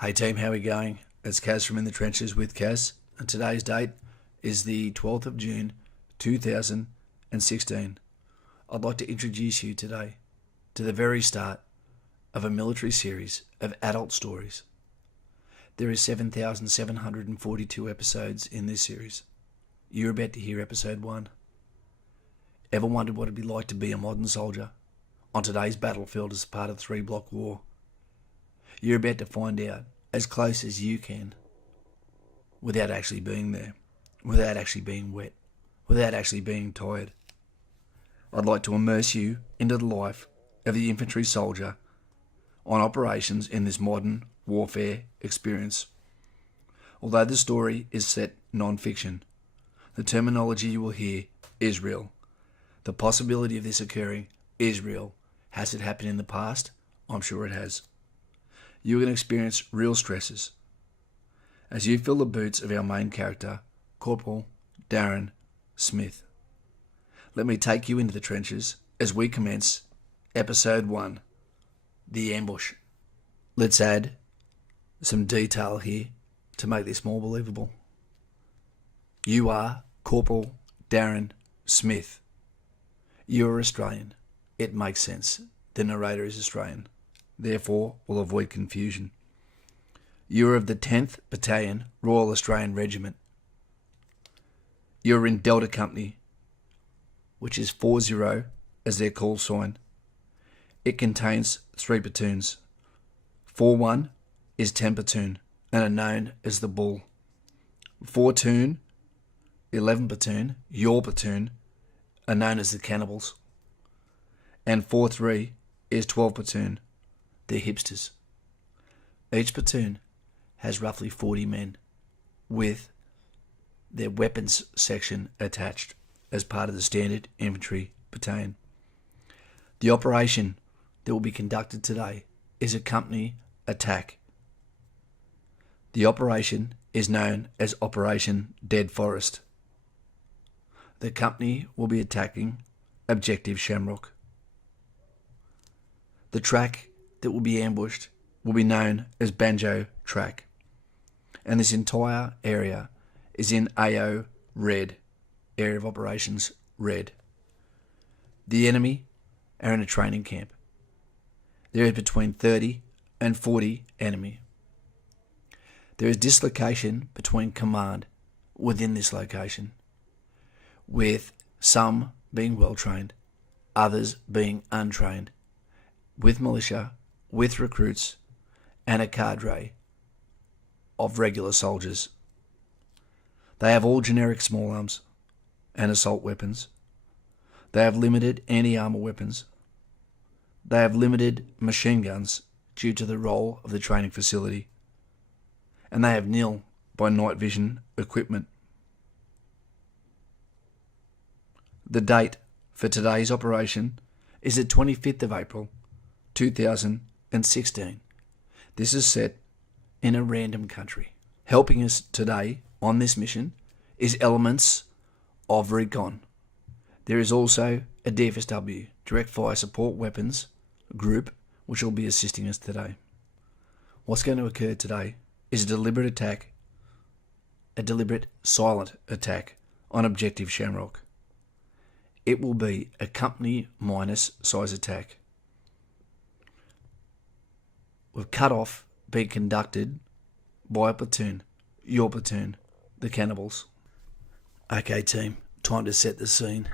Hey team, how are we going? It's Kaz from In the Trenches with Kaz, and today's date is the 12th of June 2016. I'd like to introduce you today to the very start of a military series of adult stories. There is 7,742 episodes in this series. You're about to hear episode 1. Ever wondered what it'd be like to be a modern soldier on today's battlefield as part of the 3-block war? You're about to find out as close as you can without actually being there, without actually being wet, without actually being tired. I'd like to immerse you into the life of the infantry soldier on operations in this modern warfare experience. Although the story is set non-fiction, the terminology you will hear is real. The possibility of this occurring is real. Has it happened in the past? I'm sure it has. You're going to experience real stresses as you fill the boots of our main character, Corporal Darren Smith. Let me take you into the trenches as we commence episode 1, The Ambush. Let's add some detail here to make this more believable. You are Corporal Darren Smith. You're Australian. It makes sense. The narrator is Australian. Therefore, will avoid confusion. You're of the 10th Battalion, Royal Australian Regiment. You're in Delta Company, which is 40 as their call sign. It contains 3 platoons. 4-1 is 10 platoon and are known as the Bull. 4-2, 11 platoon, your platoon, are known as the Cannibals. And 4-3 is 12 platoon, the Hipsters. Each platoon has roughly 40 men with their weapons section attached as part of the standard infantry battalion. The operation that will be conducted today is a company attack. The operation is known as Operation Dead Forest. The company will be attacking Objective Shamrock. The track that will be ambushed will be known as Banjo Track, and this entire area is in AO Red, Area of Operations Red. The enemy are in a training camp. There is between 30 and 40 enemy. There is dislocation between command within this location, with some being well trained, others being untrained, with militia, with recruits, and a cadre of regular soldiers. They have all generic small arms and assault weapons. They have limited anti-armor weapons. They have limited machine guns due to the role of the training facility. And they have nil by night vision equipment. The date for today's operation is the 25th of April, 2016. This is set in a random country. Helping us today on this mission is elements of recon. There is also a DFSW, Direct Fire Support Weapons group, which will be assisting us today. What's going to occur today is a deliberate attack, a deliberate silent attack on Objective Shamrock. It will be a company minus size attack. With cut-off being conducted by a platoon, your platoon, the Cannibals. Okay team, time to set the scene.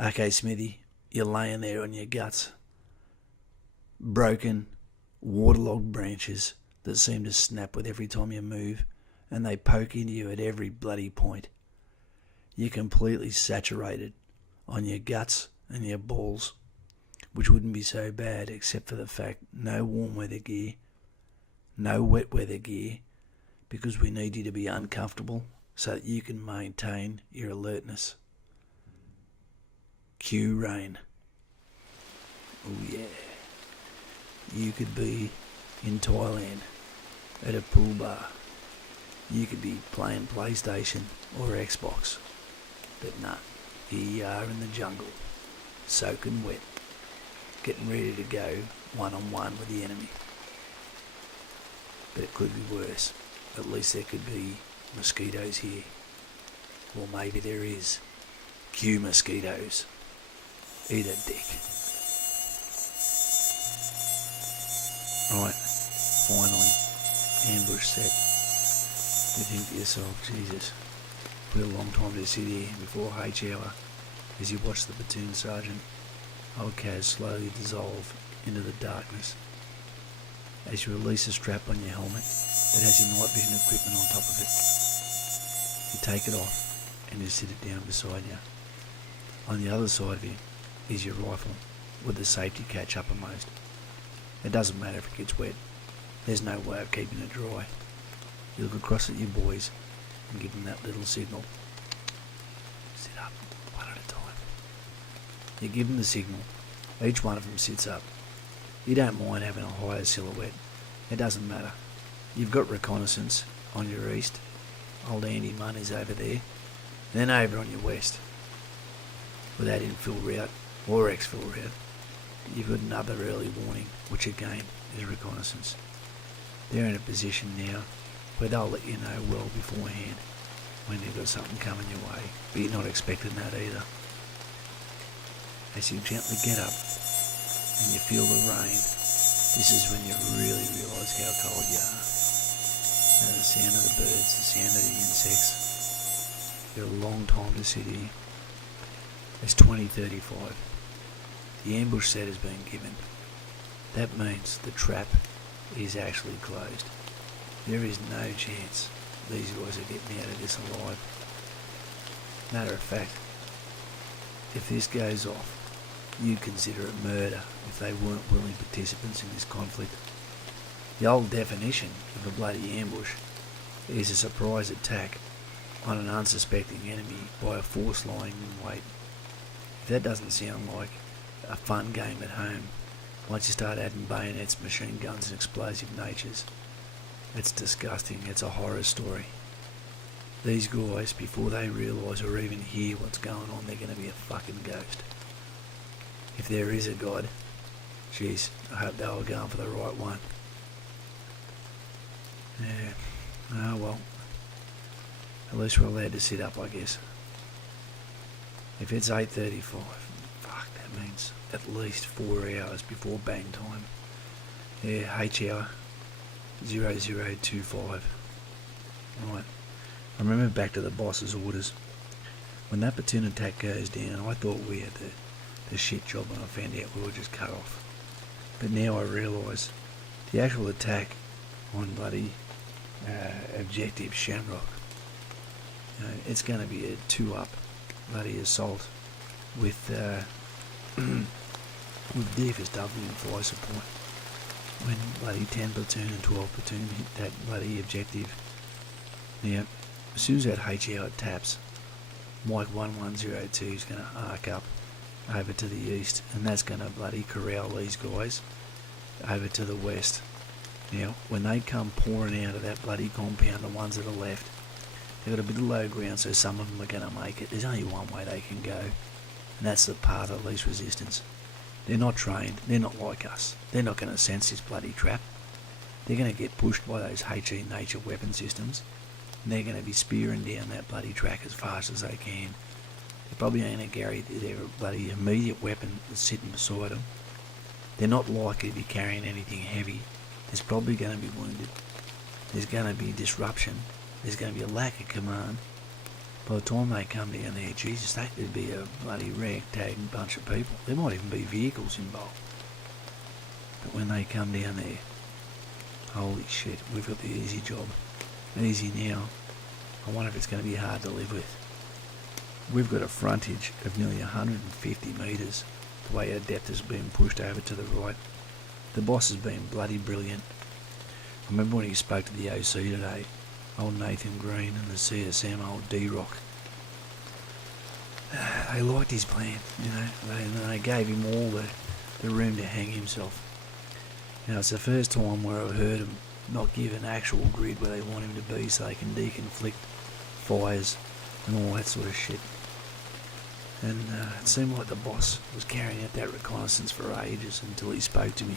Okay Smithy, you're laying there on your guts. Broken, waterlogged branches that seem to snap with every time you move, and they poke into you at every bloody point. You're completely saturated on your guts and your balls, which wouldn't be so bad except for the fact no warm weather gear, no wet weather gear, because we need you to be uncomfortable so that you can maintain your alertness. Cue rain. Oh yeah. You could be in Thailand at a pool bar. You could be playing PlayStation or Xbox. But nah, here you are in the jungle, soaking wet, getting ready to go one-on-one with the enemy. but it could be worse. At least there could be mosquitoes here. Or maybe there is. Cue mosquitoes. Eat a dick. Right, finally, ambush set. You think to yourself, Jesus, put a long time to sit here before H hour as you watch the platoon sergeant Alcaz slowly dissolve into the darkness. As you release a strap on your helmet that has your night vision equipment on top of it, you take it off and you sit it down beside you. On the other side of you is your rifle with the safety catch uppermost. It doesn't matter if it gets wet. There's no way of keeping it dry. You look across at your boys and give them that little signal. Sit up, one at a time. You give them the signal. Each one of them sits up. You don't mind having a higher silhouette. It doesn't matter. You've got reconnaissance on your east. Old Andy Munn is over there. Then over on your west. With that infill route or exfil route, you've got another early warning, which again is reconnaissance. They're in a position now where they'll let you know well beforehand when you've got something coming your way, but you're not expecting that either. As you gently get up and you feel the rain, this is when you really realise how cold you are. And the sound of the birds, the sound of the insects. You've got a long time to sit here. It's 20:35. The ambush set has been given. That means the trap is actually closed. There is no chance these guys are getting out of this alive. Matter of fact, if this goes off, you'd consider it murder if they weren't willing participants in this conflict. The old definition of a bloody ambush is a surprise attack on an unsuspecting enemy by a force lying in wait. If that doesn't sound like a fun game at home, once you start adding bayonets, machine guns and explosive natures, it's disgusting. It's a horror story. These guys, before they realise or even hear what's going on, they're going to be a fucking ghost. If there is a God, jeez, I hope they were going for the right one. Yeah, oh well. At least we're allowed to sit up, I guess. If it's 8:35, fuck, that means at least 4 hours before bang time. Yeah, H hour 0025. Right. I remember back to the boss's orders. When that platoon attack goes down, I thought we had the shit job and I found out we were just cut off. But now I realise the actual attack on bloody objective Shamrock, it's going to be a 2-up bloody assault with DFSW and fly support. When bloody 10 platoon and 12 platoon hit that bloody objective. Now, as soon as that HL taps, Mike 1102 is going to arc up over to the east, and that's going to bloody corral these guys over to the west. Now, when they come pouring out of that bloody compound, the ones that are left, they've got a bit of low ground, so some of them are going to make it. There's only one way they can go, and that's the path of least resistance. They're not trained. They're not like us. They're not going to sense this bloody trap. They're going to get pushed by those HE nature weapon systems, and they're going to be spearing down that bloody track as fast as they can. They're probably going to carry their bloody immediate weapon that's sitting beside them. They're not likely to be carrying anything heavy. There's probably going to be wounded. There's going to be disruption. There's going to be a lack of command. By the time they come down there, Jesus, that could be a bloody ragtag bunch of people. There might even be vehicles involved. But when they come down there, holy shit, we've got the easy job. Easy now. I wonder if it's going to be hard to live with. We've got a frontage of nearly 150 metres, the way our depth has been pushed over to the right. The boss has been bloody brilliant. I remember when he spoke to the OC today, old Nathan Green and the CSM, old D-Rock. They liked his plan, you know. They gave him all the room to hang himself. Now, it's the first time where I've heard him not give an actual grid where they want him to be so they can deconflict fires and all that sort of shit. And it seemed like the boss was carrying out that reconnaissance for ages until he spoke to me.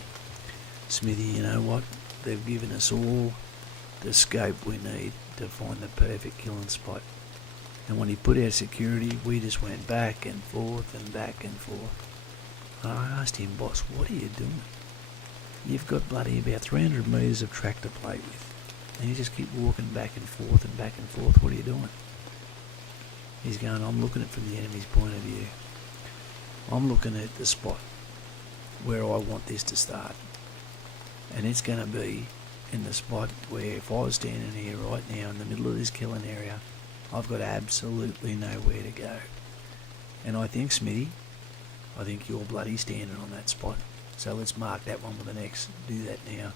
Smithy, you know what? They've given us all the scope we need to find the perfect killing spot. And when he put our security, we just went back and forth and back and forth. And I asked him, boss, what are you doing? You've got bloody about 300 metres of track to play with, and you just keep walking back and forth and back and forth. What are you doing? He's going, I'm looking at it from the enemy's point of view. I'm looking at the spot where I want this to start. And it's going to be in the spot where if I was standing here right now in the middle of this killing area, I've got absolutely nowhere to go. And I think, Smithy, I think you're bloody standing on that spot. So let's mark that one with an X. Do that now.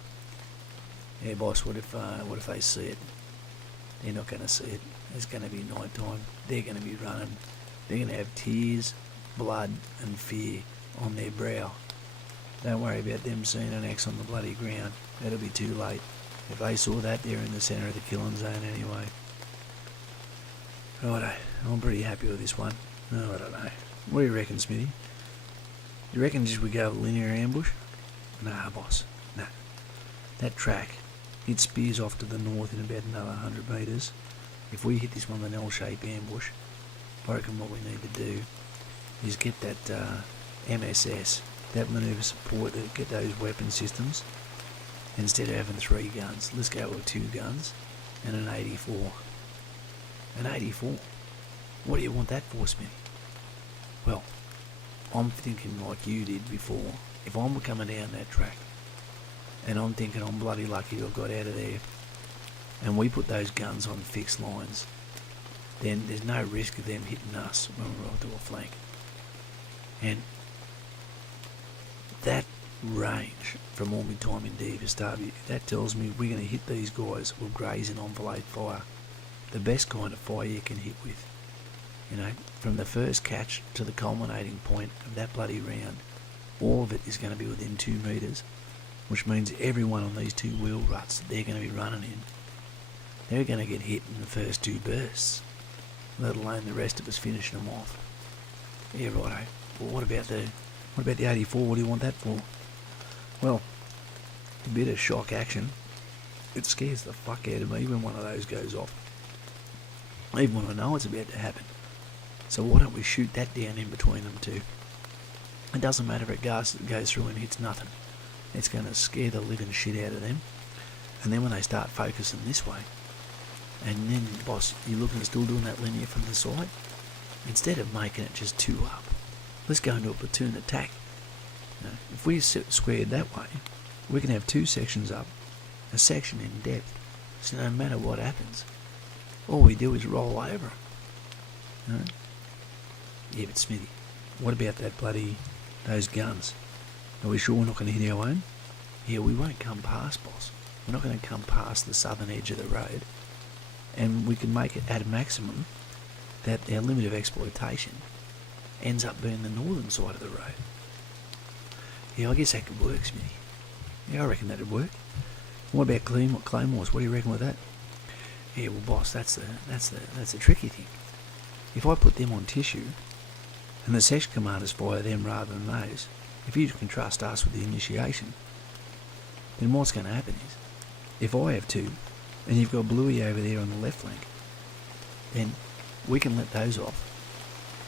Yeah, boss, what if they see it? They're not going to see it. It's going to be night time. They're going to be running. They're going to have tears, blood and fear on their brow. Don't worry about them seeing an X on the bloody ground. That'll be too late. If they saw that, they're in the centre of the killing zone anyway. Righto, I'm pretty happy with this one. Oh, I don't know. What do you reckon, Smithy? You reckon just we go linear ambush? Nah, boss. Nah. That track, it spears off to the north in about another 100 metres. If we hit this one with an L-shaped ambush, I reckon what we need to do is get that MSS, that manoeuvre support, to get those weapon systems. Instead of having 3 guns, let's go with 2 guns and an 84. An 84? What do you want that for, Smithy? Well, I'm thinking like you did before. If I'm coming down that track, and I'm thinking I'm bloody lucky I got out of there, and we put those guns on fixed lines, then there's no risk of them hitting us when we're off to a flank. And that range from all my time in DFSW, that tells me we're going to hit these guys with grazing envelope fire. The best kind of fire you can hit with. You know, from the first catch to the culminating point of that bloody round, all of it is going to be within 2 metres, which means everyone on these 2 wheel ruts that they're going to be running in, they're going to get hit in the first 2 bursts, let alone the rest of us finishing them off. Yeah, righto. Well, what about the 84? What do you want that for? Well, a bit of shock action. It scares the fuck out of me when one of those goes off, even when I know it's about to happen. So why don't we shoot that down in between them 2? It doesn't matter if it goes through and hits nothing. It's going to scare the living shit out of them. And then when they start focusing this way, and then, boss, you're looking at still doing that linear from the side, instead of making it just 2 up, let's go into a platoon attack. You know, if we sit squared that way, we can have 2 sections up, a section in depth, so no matter what happens, all we do is roll over them. You know? Yeah, but Smithy, what about those guns? Are we sure we're not going to hit our own? Yeah, we won't come past, boss. We're not going to come past the southern edge of the road, and we can make it at a maximum that our limit of exploitation ends up being the northern side of the road. Yeah, I guess that could work, Smithy. Yeah, I reckon that'd work. What about claymores? What do you reckon with that? Yeah, well, boss, that's the tricky thing. If I put them on tissue, and the section commanders fire them rather than those, if you can trust us with the initiation, then what's going to happen is, if I have 2, and you've got Bluey over there on the left flank, then we can let those off.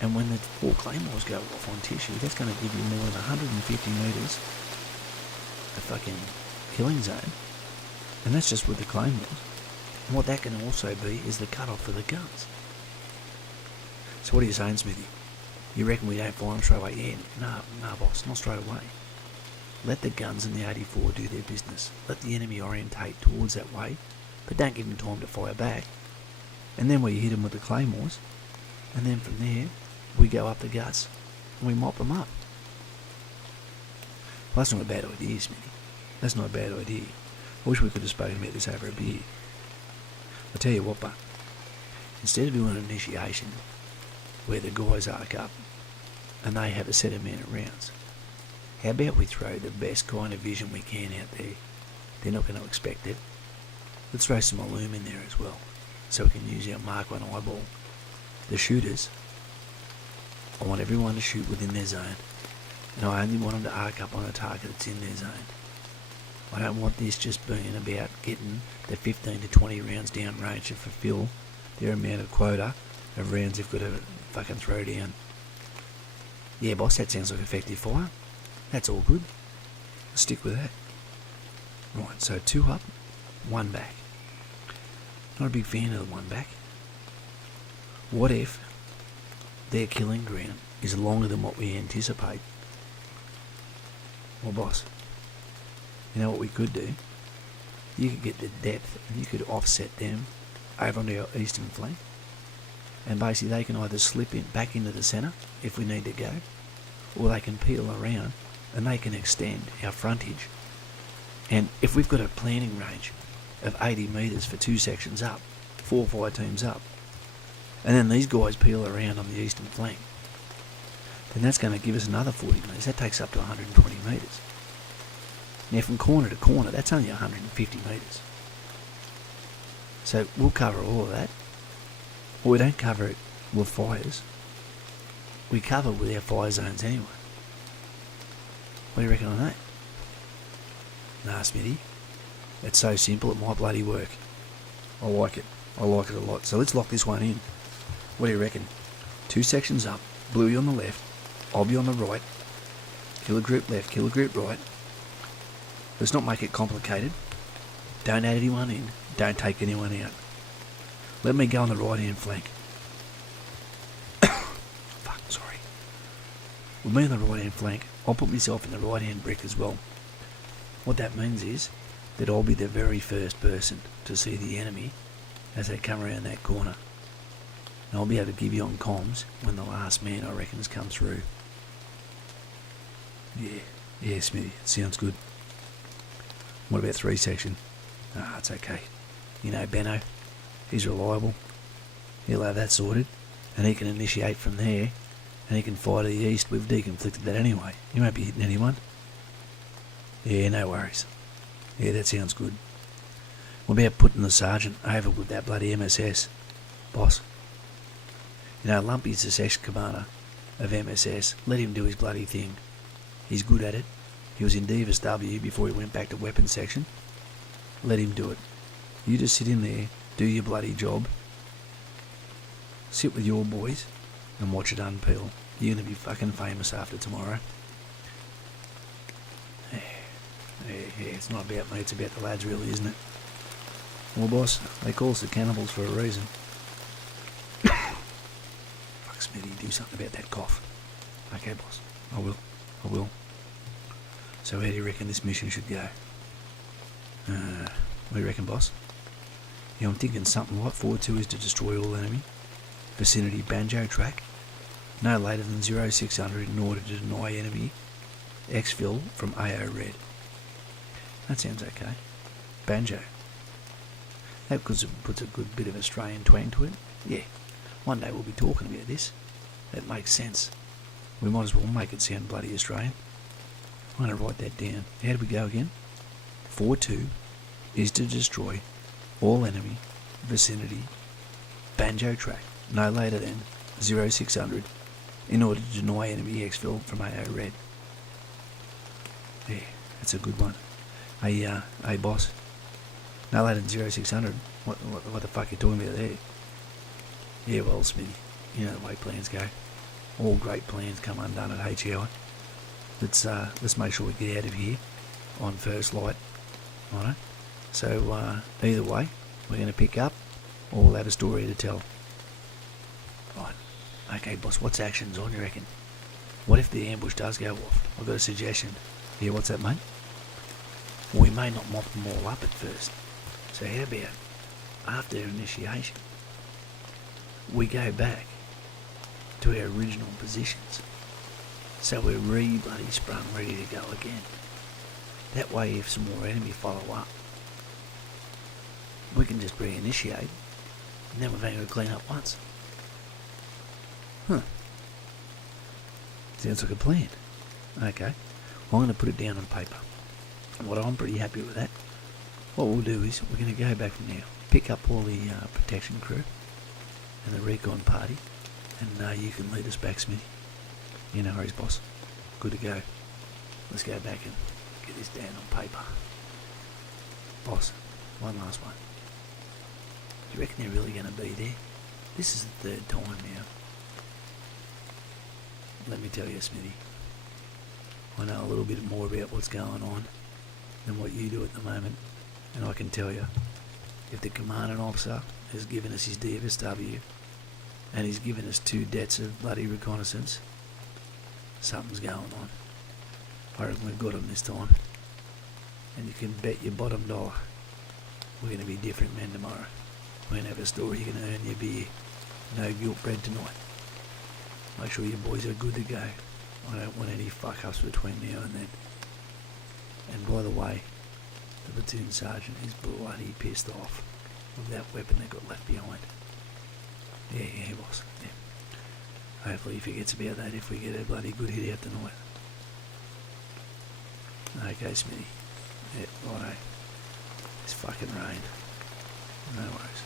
And when the 4 claymores go off on tissue, that's going to give you more than 150 metres of fucking killing zone. And that's just with the claymores. And what that can also be is the cut-off for the guns. So what are you saying, Smithy? You reckon we don't fire them straight away? Yeah, no, boss, not straight away. Let the guns and the 84 do their business. Let the enemy orientate towards that way, but don't give them time to fire back. And then we hit them with the claymores, and then from there, we go up the guts, and we mop them up. Well, that's not a bad idea, Smithy. That's not a bad idea. I wish we could have spoken about this over a beer. I'll tell you what, but instead of doing an initiation where the guys arc up and they have a set amount of rounds, how about we throw the best kind of vision we can out there? They're not going to expect it. Let's throw some illume in there as well, so we can use our Mark 1 eyeball. The shooters, I want everyone to shoot within their zone, and I only want them to arc up on a target that's in their zone. I don't want this just being about getting the 15 to 20 rounds down range to fulfill their amount of quota of rounds they've got to fucking throw down. Yeah, boss, that sounds like effective fire. That's all good. Let's stick with that. Right, so 2 up, 1 back. Not a big fan of the 1 back. What if their killing ground is longer than what we anticipate? Well, boss, you know what we could do? You could get the depth and you could offset them over on our eastern flank, and basically they can either slip in back into the centre if we need to go, or they can peel around and they can extend our frontage. And if we've got a planning range of 80 metres for 2 sections up, 4 fire teams up, and then these guys peel around on the eastern flank, then that's going to give us another 40 metres. That takes up to 120 metres. Now from corner to corner, that's only 150 metres. So we'll cover all of that. Or we don't cover it with fires. We cover with our fire zones anyway. What do you reckon on that? Nah, Smithy. It's so simple, it might bloody work. I like it. I like it a lot. So let's lock this one in. What do you reckon? 2 sections up, Bluey on the left, I'll be on the right, killer group left, killer group right. Let's not make it complicated. Don't add anyone in, don't take anyone out. Let me go on the right hand flank. Fuck, sorry. With me on the right hand flank, I'll put myself in the right hand brick as well. What that means is that I'll be the very first person to see the enemy as they come around that corner. And I'll be able to give you on comms when the last man, I reckon, has come through. Yeah, Smithy, it sounds good. What about 3 section? Ah, it's okay. You know Benno, he's reliable. He'll have that sorted, and he can initiate from there, and he can fire to the east. We've deconflicted that anyway. You won't be hitting anyone. Yeah, no worries. Yeah, that sounds good. What about putting the sergeant over with that bloody MSS, boss? You know, Lumpy's the section commander of MSS. Let him do his bloody thing. He's good at it. He was in Divas W before he went back to weapons section. Let him do it. You just sit in there, do your bloody job, sit with your boys, and watch it unpeel. You're going to be fucking famous after tomorrow. Yeah, it's not about me, it's about the lads really, isn't it? Well, boss, they call us the cannibals for a reason. Fuck, Smitty, do something about that cough. Okay, boss, I will. So how do you reckon this mission should go? What do you reckon, boss? Yeah, I'm thinking something like 4-2 is to destroy all enemy vicinity banjo track no later than 0600 in order to deny enemy exfil from AO red. That sounds okay. Banjo. That puts a good bit of Australian twang to it. Yeah, one day we'll be talking about this. That makes sense. We might as well make it sound bloody Australian. I'm going to write that down. How do we go again? 4-2 is to destroy all enemy vicinity banjo track no later than 0600 in order to deny enemy exfil from AO red. Yeah, that's a good one. Hey boss, no later than 0600. What the fuck are you talking about there? Yeah, well, Smithy, you know the way plans go. All great plans come undone at HEI. Let's make sure we get out of here on first light. Alright? So either way, we're going to pick up or we'll have a story to tell. Right. Okay, boss, what's actions on, you reckon? What if the ambush does go off? I've got a suggestion. Yeah, what's that, mate? Well, we may not mop them all up at first. So how about after initiation, we go back to our original positions. So we're bloody sprung, ready to go again. That way, if some more enemy follow up, we can just reinitiate, and then we've only got to clean up once. Huh. Sounds like a plan. Okay. Well, I'm going to put it down on paper. Well, I'm pretty happy with that. What we'll do is we're going to go back from now, pick up all the protection crew and the recon party, and you can lead us back, Smithy. You know, hurries, boss. Good to go. Let's go back and get this down on paper. Boss, one last one. Do you reckon they're really going to be there? This is the third time now. Let me tell you, Smithy. I know a little bit more about what's going on than what you do at the moment. And I can tell you, if the commanding officer has given us his DFSW and he's given us 2 debts of bloody reconnaissance, something's going on. I reckon we've got him this time. And you can bet your bottom dollar we're going to be different men tomorrow. We're going to have a story you can earn your beer. No guilt bread tonight. Make sure your boys are good to go. I don't want any fuck-ups between now and then. And by the way, the platoon sergeant is bloody pissed off with that weapon they got left behind. Yeah, boss. Yeah. Hopefully he forgets about that if we get a bloody good hit out tonight. Okay, Smithy. Yeah, righto. It's fucking rain. No worries.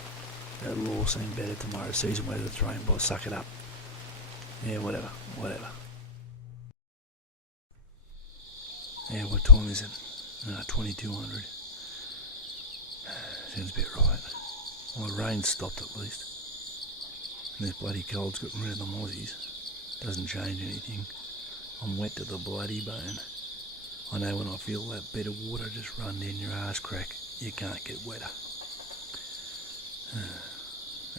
That'll all seem better tomorrow. Season weather, it's rain, boss. Suck it up. Yeah, whatever. Yeah, what time is it? 2200. Sounds about right. Well, the rain stopped at least. And this bloody cold's gotten rid of them Aussies. Doesn't change anything. I'm wet to the bloody bone. I know when I feel that bit of water just run down your arse crack, you can't get wetter.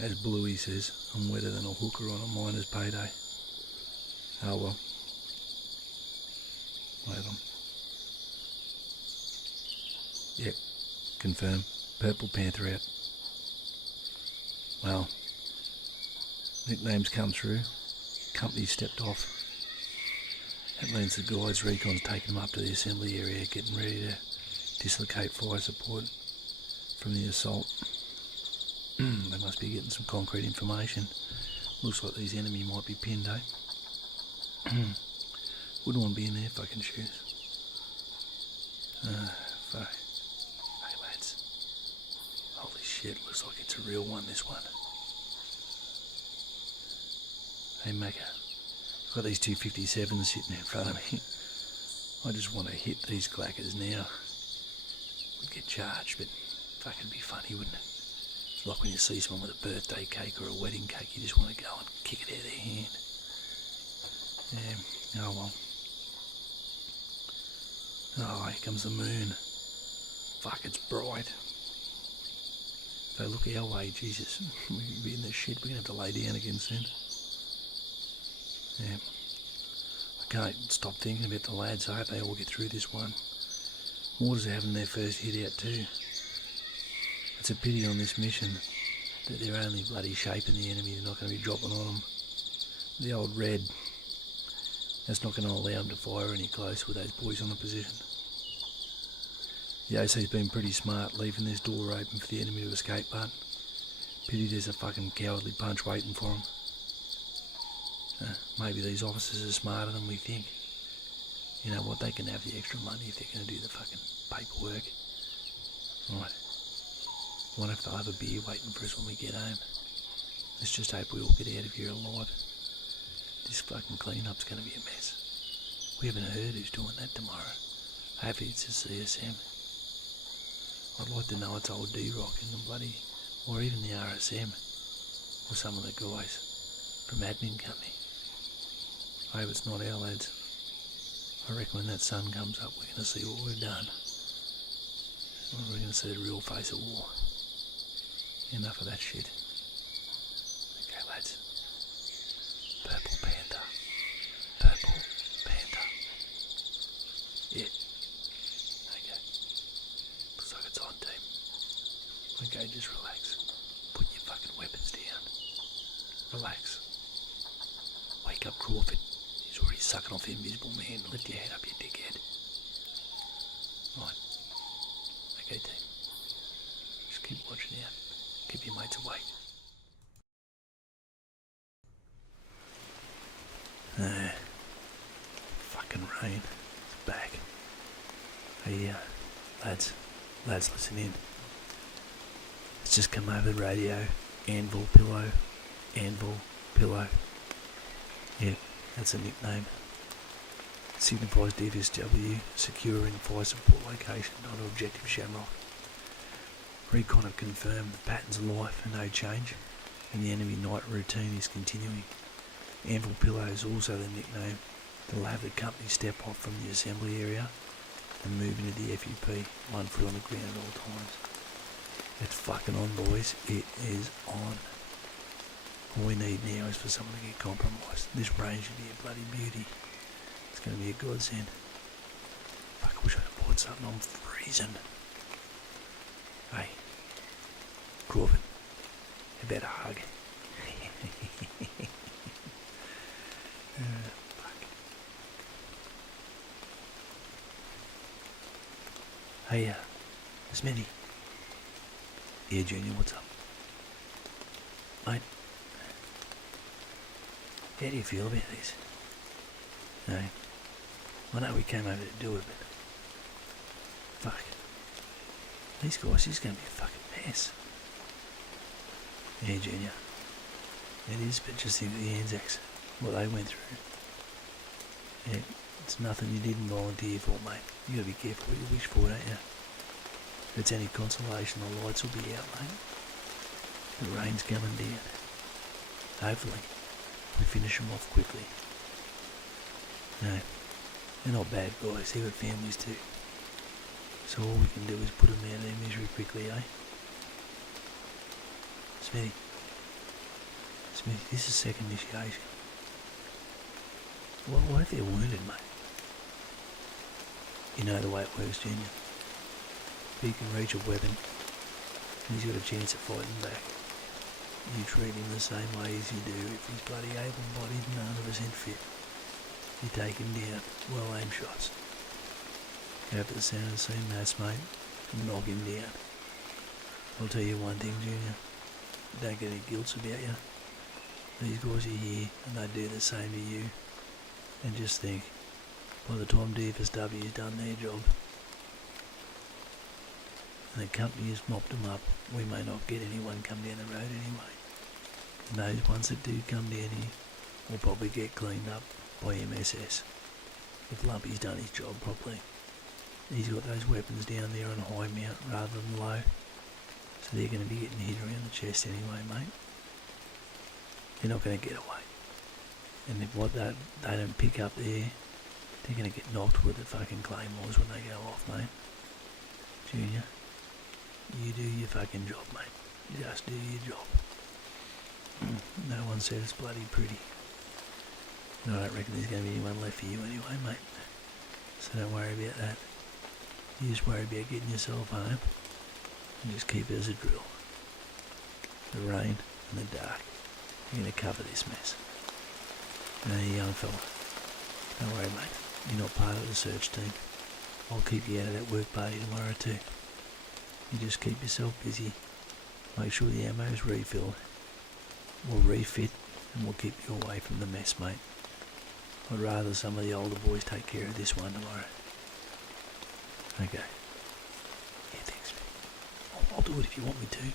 As Bluey says, I'm wetter than a hooker on a miner's payday. Oh well. Wait on. Yep, confirm. Purple Panther out. Well, nicknames come through. Company stepped off. That means the guys recon's taking them up to the assembly area, getting ready to dislocate fire support from the assault. They must be getting some concrete information. Looks like these enemy might be pinned, eh? Wouldn't want to be in their fucking shoes. Fuck. Hey lads. Holy shit, looks like it's a real one, this one. Hey Macca. I've got these 257s sitting in front of me. I just want to hit these clackers now. Would get charged, but fucking be funny, wouldn't it? It's like when you see someone with a birthday cake or a wedding cake, you just want to go and kick it out of their hand. Yeah, oh well. Oh, here comes the moon. Fuck, it's bright. If they look our way, Jesus, we could be in the shit. We're going to have to lay down again soon. Yeah. I can't stop thinking about the lads. I hope they all get through this one. Mortars are having their first hit out too. It's a pity on this mission that they're only bloody shaping the enemy. They're not going to be dropping on them. The old red, that's not going to allow them to fire any closer with those boys on the position. The OC's been pretty smart leaving this door open for the enemy to escape, but pity there's a fucking cowardly punch waiting for them. Maybe these officers are smarter than we think. You know what, they can have the extra money if they're going to do the fucking paperwork. Right. Wonder if they'll have a beer waiting for us when we get home. Let's just hope we all get out of here alive. This fucking clean-up's going to be a mess. We haven't heard who's doing that tomorrow. Hopefully it's the CSM. I'd like to know it's old D-Rock and the bloody, or even the RSM, or some of the guys from admin company. I hope it's not our lads. I reckon when that sun comes up, we're going to see what we've done. We're going to see the real face of war. Enough of that shit. Okay, lads. Purple Panther. Purple Panther. Yeah. Okay. Looks like it's on, team. Okay, just relax. Put your fucking weapons down. Relax. Wake up, Crawford. He's already sucking off the invisible man. Lift your head up, you dickhead. Right. Okay, team. Just keep watching out. Keep your mates awake. Fucking rain. It's back. Hey, lads, listen in. It's just come over the radio. Anvil, pillow. Yeah, that's a nickname. It signifies DFSW, securing fire support location on objective Shamrock. Recon have confirmed the patterns of life are no change, and the enemy night routine is continuing. Anvil Pillow is also the nickname. They'll have the company step off from the assembly area and move into the FUP, one foot on the ground at all times. It's fucking on, boys. It is on. All we need now is for someone to get compromised. This range should be a bloody beauty. It's going to be a godsend. Fuck, I wish I could bought something. I'm freezing. Hey, Corbin, how about a hug? Fuck. Hey, Smithy. Yeah, Junior, what's up? Mate, how do you feel about this? No, I know we came over to do it, but fuck. These guys, this is going to be a fucking mess. Yeah, Junior. It is, but just think of the Anzacs, what they went through. Yeah, it's nothing you didn't volunteer for, mate. You got to be careful what you wish for, don't you? If it's any consolation, the lights will be out, mate. The rain's coming down. Hopefully, we finish them off quickly. No, they're not bad guys, they've got families too. So all we can do is put them out of their misery quickly, eh? Smithy, this is second initiation. What if they're wounded, mate? You know the way it works, Junior. He can reach a weapon, and he's got a chance of fighting back. You treat him the same way as you do if he's bloody able-bodied and 100% fit. You take him down, well-aimed shots. Go for the sound of the same mass, mate, and knock him down. I'll tell you one thing, Junior. Don't get any guilts about you. These guys are here, and they do the same to you. And just think, by the time DFSW has done their job, and the company has mopped them up, we may not get anyone come down the road anyway. And those ones that do come down here will probably get cleaned up by MSS. If Lumpy's done his job properly. He's got those weapons down there on high mount rather than low. So they're going to be getting hit around the chest anyway, mate. They're not going to get away. And if what they don't pick up there, they're going to get knocked with the fucking claymores when they go off, mate. Junior, you do your fucking job, mate. Just do your job. No one said it's bloody pretty. And I don't reckon there's going to be anyone left for you anyway, mate. So don't worry about that. You just worry about getting yourself home. And just keep it as a drill. The rain and the dark. You're going to cover this mess. Now, you young fella. Don't worry, mate. You're not part of the search team. I'll keep you out of that work party tomorrow too. You just keep yourself busy. Make sure the ammo's refilled. We'll refit and we'll keep you away from the mess, mate. I'd rather some of the older boys take care of this one tomorrow. Okay. Yeah, thanks, mate. I'll do it if you want me to.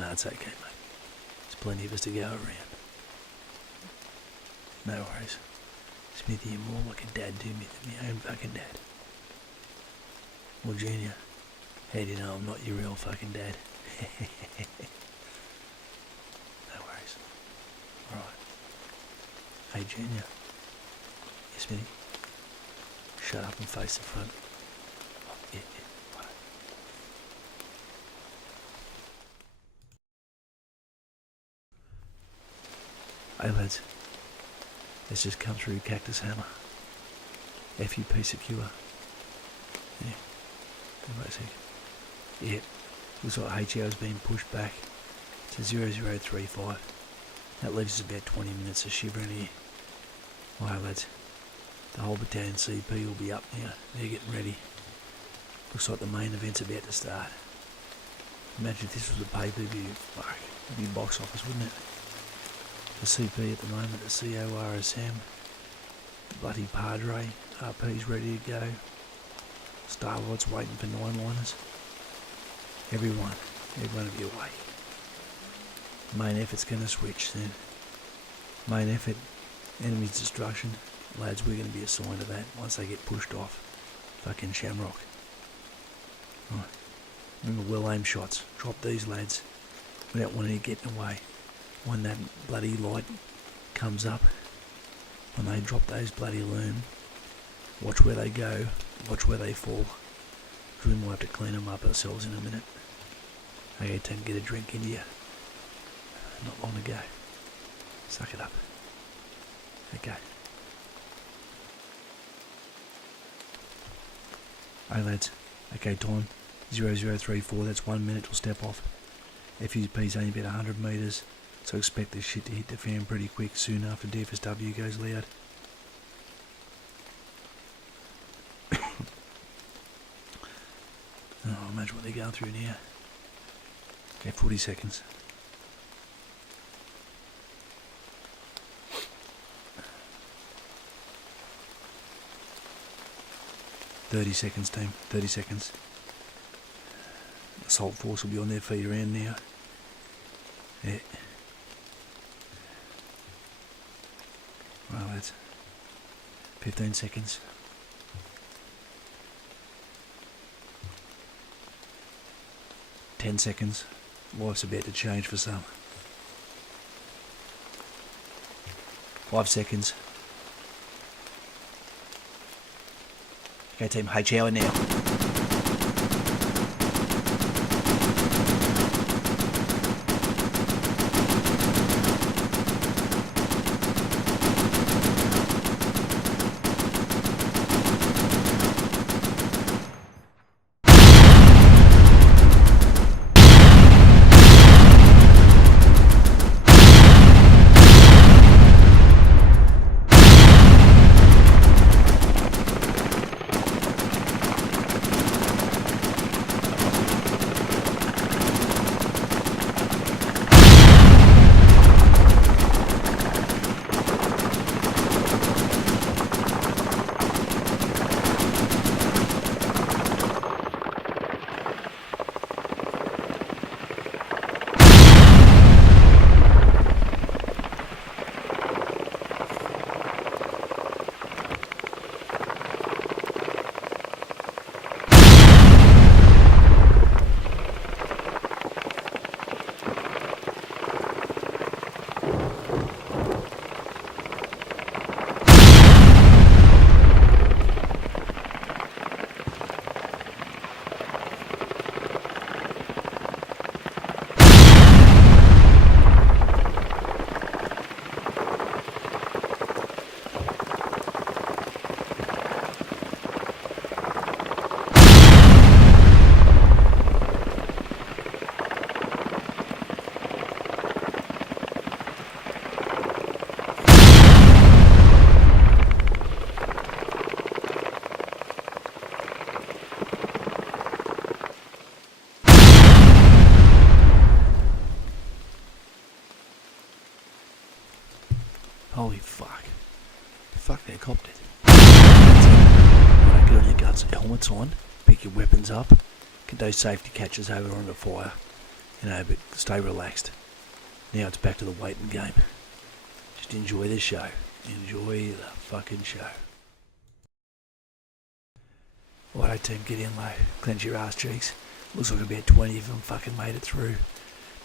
Nah, it's okay, mate. There's plenty of us to go around. No worries. Smithy, you're more like a dad to me than my own fucking dad. Well, Junior, how do you know I'm not your real fucking dad? No worries. Alright. Hey, Junior. Yes, Smithy? Shut up and face the front. Oh, yeah. Right. Hey, lads. Let's just come through Cactus Hammer. FUP secure. Yeah. Wait a second. Yeah. Looks like HO's been pushed back to 0035. That leaves us about 20 minutes of shivering here. Alright, lads. The whole battalion CP will be up now. They're getting ready. Looks like the main event's about to start. Imagine if this was a pay-per-view. Fuck. It'd be box office, wouldn't it? The CP at the moment, the CORSM, bloody Padre, RP's ready to go, Starlight's waiting for 9-liners. Everyone will be away. Main effort's going to switch then. Main effort, enemy's destruction. Lads, we're going to be assigned to that once they get pushed off. Fucking Shamrock. Right. Remember, well aimed shots. Drop these lads without wanting to get away. When that bloody light comes up, when they drop those bloody loom, watch where they go, watch where they fall. Because we might have to clean them up ourselves in a minute. Okay, team, get a drink into you. Not long to go. Suck it up. Okay. Hey lads. Okay, time 0034. That's 1 minute till step off. FUP's only about 100 metres, so expect this shit to hit the fan pretty quick soon after DFSW goes loud. Oh, imagine what they're going through now. Okay, 40 seconds. "30 seconds, team. 30 seconds. Assault force will be on their feet around now. Yeah. Well, that's 15 seconds. "10 seconds. Life's about to change for some. 5 seconds. Okay, team, H hour now. Holy fuck. Fuck, they copped it. Right, get on your guts, helmets on, pick your weapons up, get those safety catches over onto fire, but stay relaxed. Now it's back to the waiting game. Just enjoy the show. Enjoy the fucking show. Alright team, get in low, clench your ass cheeks. Looks like about 20 of them fucking made it through.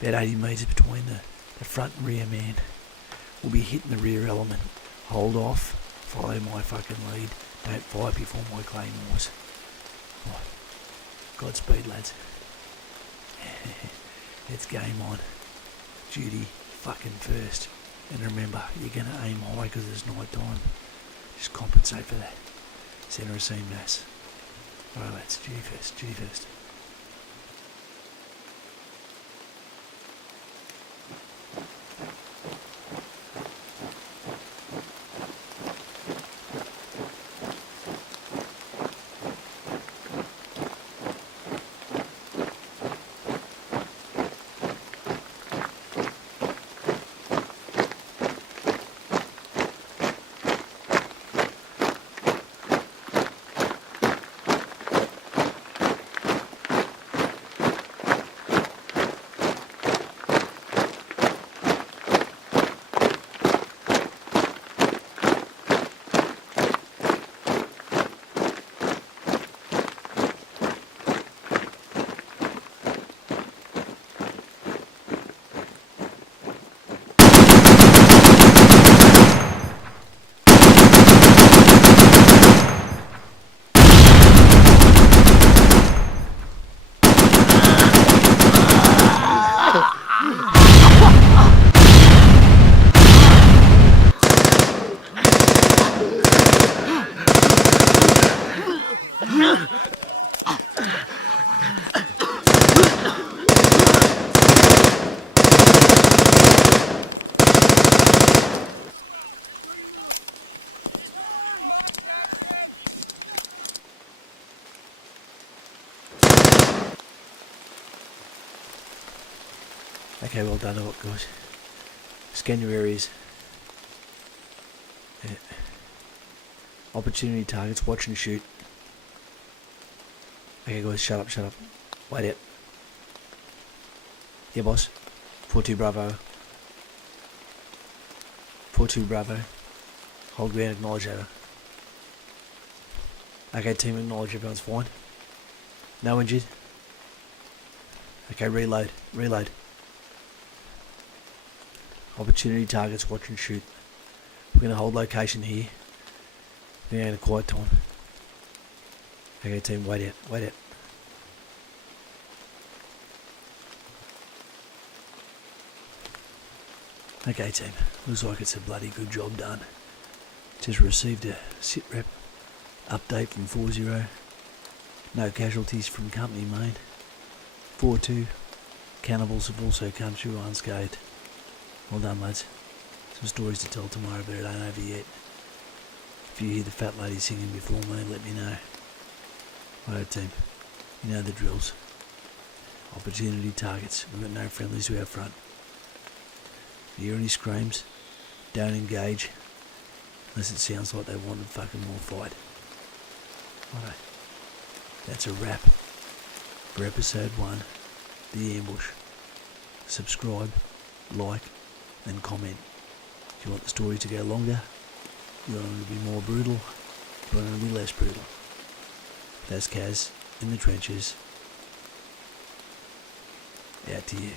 About 80 metres between the front and rear man. We'll be hitting the rear element. Hold off, follow my fucking lead. Don't fire before my claymores. Oh, Godspeed lads. It's game on. Duty fucking first. And remember, you're going to aim high because it's night time. Just compensate for that. Centre of scene mass. Alright lads, duty first, duty first. Okay, well done, guys. Scan your areas. Yeah. Opportunity targets, watch and shoot. Okay, guys, shut up. Wait out. Yeah, boss. 4-2 Bravo. 4-2 Bravo. Hold ground, acknowledge over. Okay, team, acknowledge everyone's fine. No injured. Okay, reload. Opportunity targets, watch and shoot. We're going to hold location here. We're going to quiet time. Okay, team, wait out. Okay, team, looks like it's a bloody good job done. Just received a sitrep update from 4-0. No casualties from company main. 4-2. Cannibals have also come through unscathed. Well done, lads. Some stories to tell tomorrow, but it ain't over yet. If you hear the fat lady singing before me, let me know. Alright, team. You know the drills. Opportunity targets. We've got no friendlies to our front. If you hear any screams, don't engage unless it sounds like they wanted fucking more fight. Alright. That's a wrap for episode 1, The Ambush. Subscribe, like, and comment. If you want the story to go longer, you want it to be more brutal, you want it to be less brutal. That's Kaz in the trenches. Out to you.